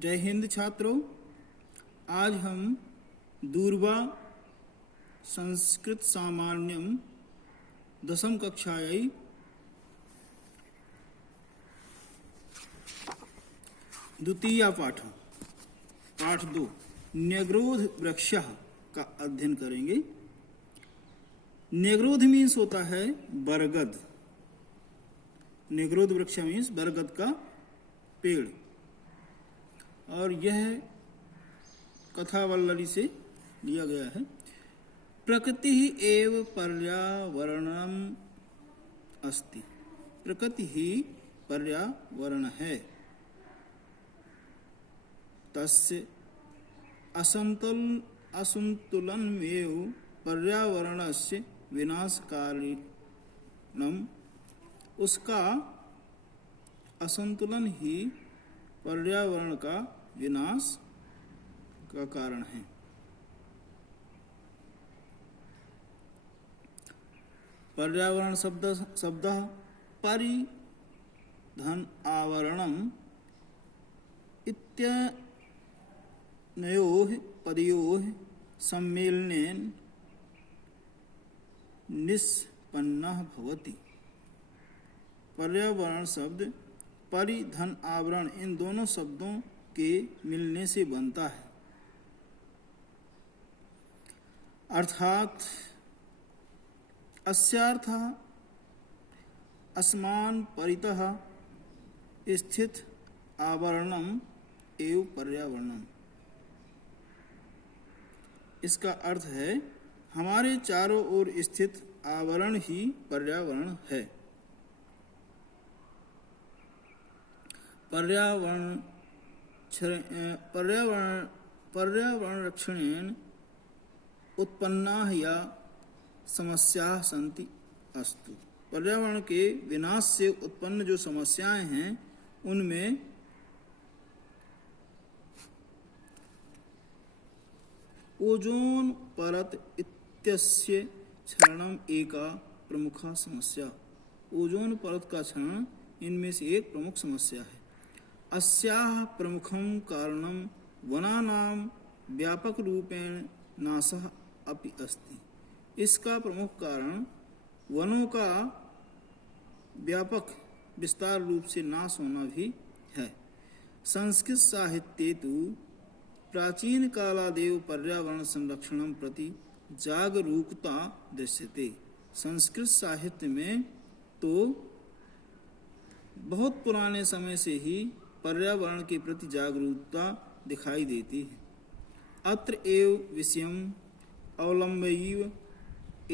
जय हिंद छात्रों। आज हम दूरवा संस्कृत सामान्यम दशम कक्षायै द्वितीय पाठ 2 न्यग्रोध वृक्षः का अध्ययन करेंगे। न्यग्रोध मीन्स होता है बरगद। न्यग्रोध वृक्ष मीन्स बरगद का पेड़। और यह कथा वल्लरी से लिया गया है। प्रकृति ही एव पर्यावरणम अस्ति। प्रकृति ही पर्यावरण है। तस्य असंतुलनमेव पर्यावरणस्य विनाशकारिणम। उसका असंतुलन ही पर्यावरण का विनाश का कारण है। पर्यावरण शब्द परिधन आवरणम इत्यनयोः पदयोः सम्मेलनेन निष्पन्नः भवति। पर्यावरण शब्द परिधन आवरण इन दोनों शब्दों के मिलने से बनता है। अर्थात अस्यार्थः अस्मान् परितः स्थित आवरणम एव पर्यावरणम। इसका अर्थ है हमारे चारों ओर स्थित आवरण ही पर्यावरण है। पर्यावरण रक्षणेन उत्पन्नाः या समस्याः सन्ति अस्तु। पर्यावरण के विनाश से उत्पन्न जो समस्याएं हैं उनमें ओजोन परत इत्यस्य क्षरणम एका प्रमुखा समस्या। ओजोन परत का क्षरण इनमें से एक प्रमुख समस्या है। अस्याः प्रमुखं कारणं वनानां व्यापक रूपेण नाशः अपि अस्ति। इसका प्रमुख कारण वनों का व्यापक विस्तार रूप से नाश होना भी है। संस्कृत साहित्ये तु प्राचीन कालादेव पर्यावरण संरक्षणं प्रति जागरूकता दृश्यते। संस्कृत साहित्य में तो बहुत पुराने समय से ही पर्यावरण के प्रति जागरूकता दिखाई देती है। अत्र एव विषयम् अवलम्ब्य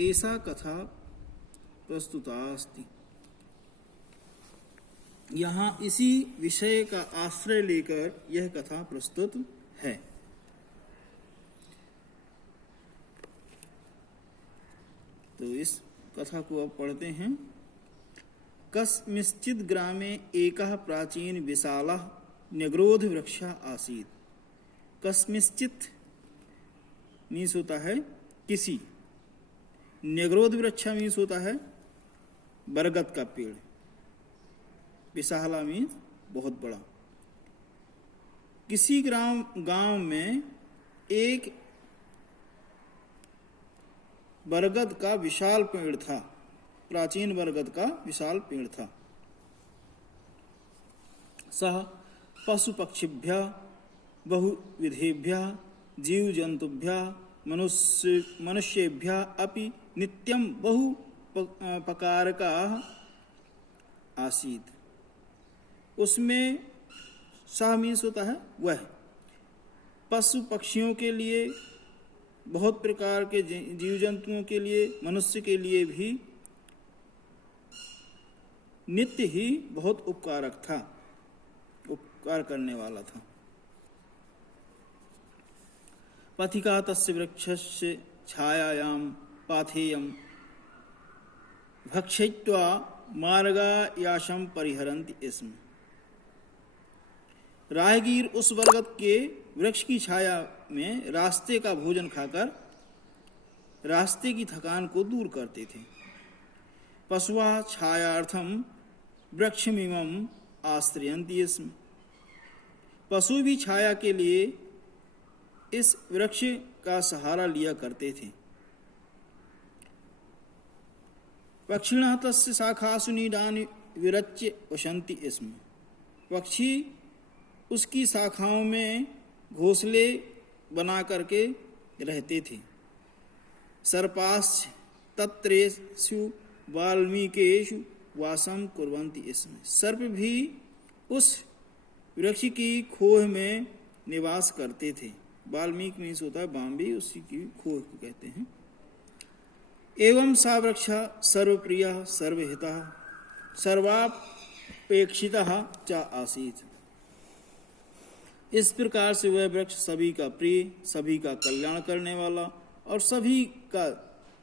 ऐसा कथा प्रस्तुता अस्ति। यहाँ इसी विषय का आश्रय लेकर यह कथा प्रस्तुत है। तो इस कथा को अब पढ़ते हैं। कस्मिंश्चित् ग्रामे एकः प्राचीन विशालः न्यग्रोध वृक्षः आसीत्। कस्मिंश्चित् मीन्स होता है किसी। न्यग्रोध वृक्ष मीन्स होता है बरगद का पेड़। विशाला मीन्स बहुत बड़ा। किसी गांव में एक बरगद का विशाल पेड़ था। प्राचीन बरगद का विशाल पेड़ था। सह पशु पक्षिभ्यः बहुविधेभ्यः जीव जंतुभ्यः मनुष्येभ्यः अपि नित्यं बहुपकारकः आसीत्। उसमें सह मीन्स होता है वह। पशु पक्षियों के लिए, बहुत प्रकार के जीव जंतुओं के लिए, मनुष्य के लिए भी नित्य ही बहुत उपकारक था, उपकार करने वाला था। पथिका तस्य वृक्षस्य छायायां पाथेयं भक्षयित्वा मार्गायाशं परिहरन्ति स्म। राहगीर उस बरगद के वृक्ष की छाया में रास्ते का भोजन खाकर रास्ते की थकान को दूर करते थे। पशुआ छायार्थम वृक्षमिमं आश्रयन्ति स्म। पशु भी छाया के लिए इस वृक्ष का सहारा लिया करते थे। पक्षिणः तस्य शाखासु नीडानि विरच्य वसन्ति स्म। पक्षी उसकी शाखाओं में घोंसले बना करके रहते थे। सर्पाश्च तत्रेषु वाल्मीकेषु वासम कुर्वन्ति स्म। सर्प भी उस वृक्ष की खोह में निवास करते थे। वाल्मीकि मीन्स होता है बाम्बी, उसी की खोह को कहते हैं। एवं सा वृक्षा सर्वप्रिया सर्वहिता सर्वापेक्षिता च आसीत्। इस प्रकार से वह वृक्ष सभी का प्रिय, सभी का कल्याण करने वाला और सभी का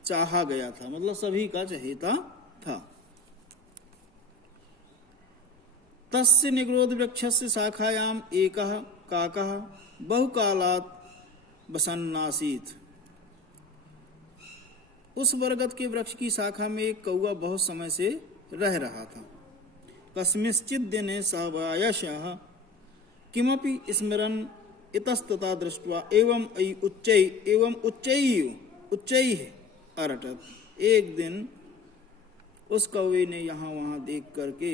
चाहा गया था, मतलब सभी का चहेता था। तस्य निग्रोध वृक्षस्य शाखायाम एकः काकः बहुकालात् वसन्नासीत्। उस बरगद के वृक्ष की शाखा में एक कौआ बहुत समय से रह रहा था। कस्मिंश्चित् दिने सः वायसः किमपि स्मरन् इतस्ततः दृष्ट्वा एवं उच्चैः अरटत। एक दिन उस कौवे ने यहाँ वहाँ देख करके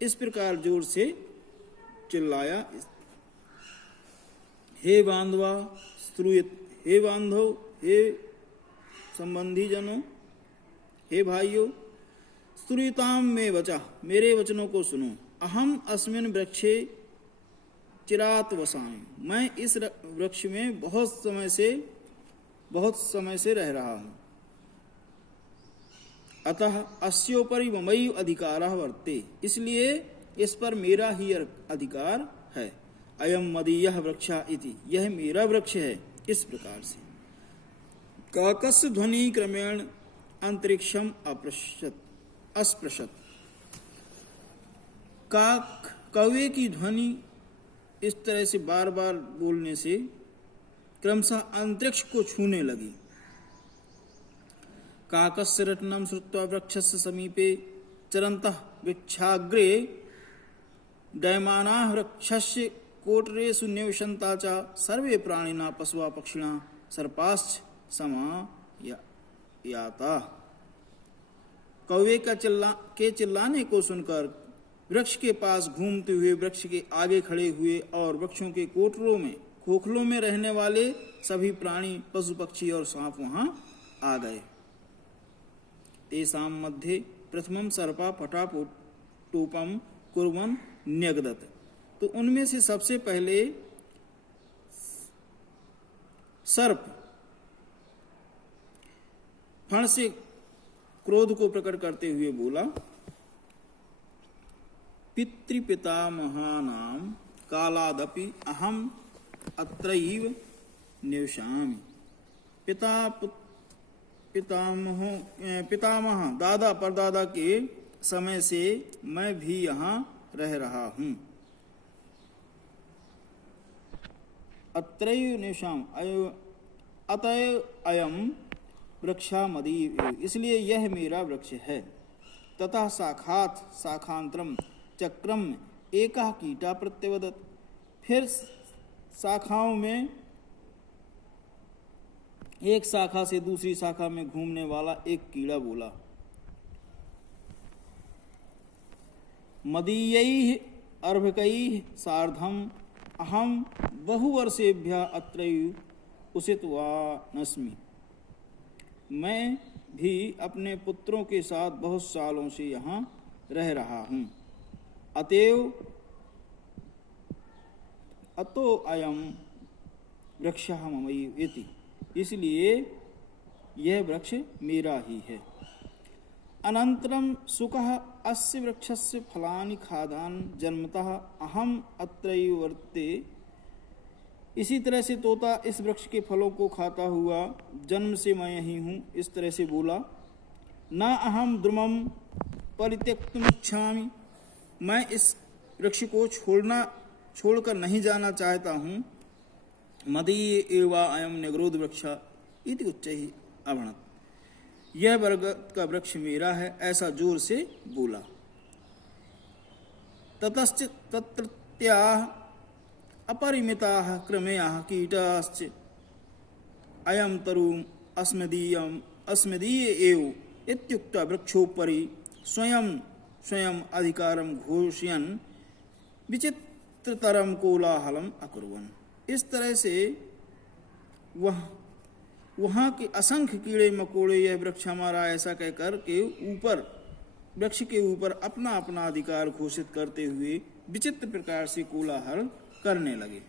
इस प्रकार जोर से चिल्लाया, हे बांधवा श्रूयत, हे बांधो, हे संबंधी जनों, हे भाइयों, श्रूयताम में वचा, मेरे वचनों को सुनो। अहम अस्मिन् वृक्षे चिरात वसामि, मैं इस वृक्ष में बहुत समय से रह रहा हूँ। अतः अस्योपरि ममैव अधिकारः वर्ते, इसलिए इस पर मेरा ही अधिकार है। अयम मदीयः वृक्षा इति, यह मेरा वृक्ष है। इस प्रकार से काकस्य ध्वनि क्रमेण अंतरिक्षम अस्पृशत। कौवे की ध्वनि इस तरह से बार बार बोलने से क्रमशः अंतरिक्ष को छूने लगी। काकस्य रटनम श्रुत्वा वृक्षस्य समीपे चरन्तः वृक्षाग्रे डयमानाः वृक्षस्य कोटरेषु निवसन्ता च सर्वे प्राणिनः पशवः पक्षिणः सर्पाश्च समायाताः। कौवे के चिल्लाने को सुनकर वृक्ष के पास घूमते हुए, वृक्ष के आगे खड़े हुए और वृक्षों के खोखलों में रहने वाले सभी प्राणी, पशु पक्षी और सांप वहां आ गए। तेषां मध्ये प्रथमं सर्पा फटाटोपम कुर्वन् न्यगदत्। तो उनमें से सबसे पहले सर्प फण से क्रोध को प्रकट करते हुए बोला, पितृपितामहानां कालादपि अहम अत्रैव निवसामि। पितामह दादा परदादा के समय से मैं भी यहाँ रह रहा हूँ। अत्रैव निवसामि अतएव अयम वृक्षा मदीय, इसलिए यह मेरा वृक्ष है। ततः शाखांतरम चक्रम एकः कीटा प्रत्यवदत्। फिर शाखाओं में एक शाखा से दूसरी शाखा में घूमने वाला एक कीड़ा बोला, मदीयैः अर्भकैः सार्धम अहम बहुवर्षेभ्यः अत्रैव उषितवानस्मि। मैं भी अपने पुत्रों के साथ बहुत सालों से यहाँ रह रहा हूँ। अतो अयम वृक्षः ममैव इति, इसलिए यह वृक्ष मेरा ही है। अनंतरम सुकः अस्य वृक्षस्य फलानि खादान जन्मतः अहम अत्रैव वर्ते। इसी तरह से तोता इस वृक्ष के फलों को खाता हुआ जन्म से मैं यही हूँ, इस तरह से बोला। न अहम द्रुमम परित्यक्तुमिच्छामि, मैं इस वृक्ष को छोड़कर नहीं जाना चाहता हूँ। मदीय एवा अयम निग्रोध वृक्ष इति उच्चैः अभणत्, यह बरगद का वृक्ष मेरा है, ऐसा जोर से बोला। ततश्च तत्रत्याः अपरिमिताः क्रमेयाः कीटाश्च अयं तरुम् अस्मदीय एव इत्युक्त्वा वृक्षोपरि स्वयं अधिकारं घोषयन् विचित्रतरं कोलाहलम अकुर्वन्। इस तरह से वहाँ के असंख्य कीड़े मकोड़े यह वृक्ष हमारा ऐसा कहकर के ऊपर वृक्ष के ऊपर अपना अपना अधिकार घोषित करते हुए विचित्र प्रकार से कोलाहल करने लगे।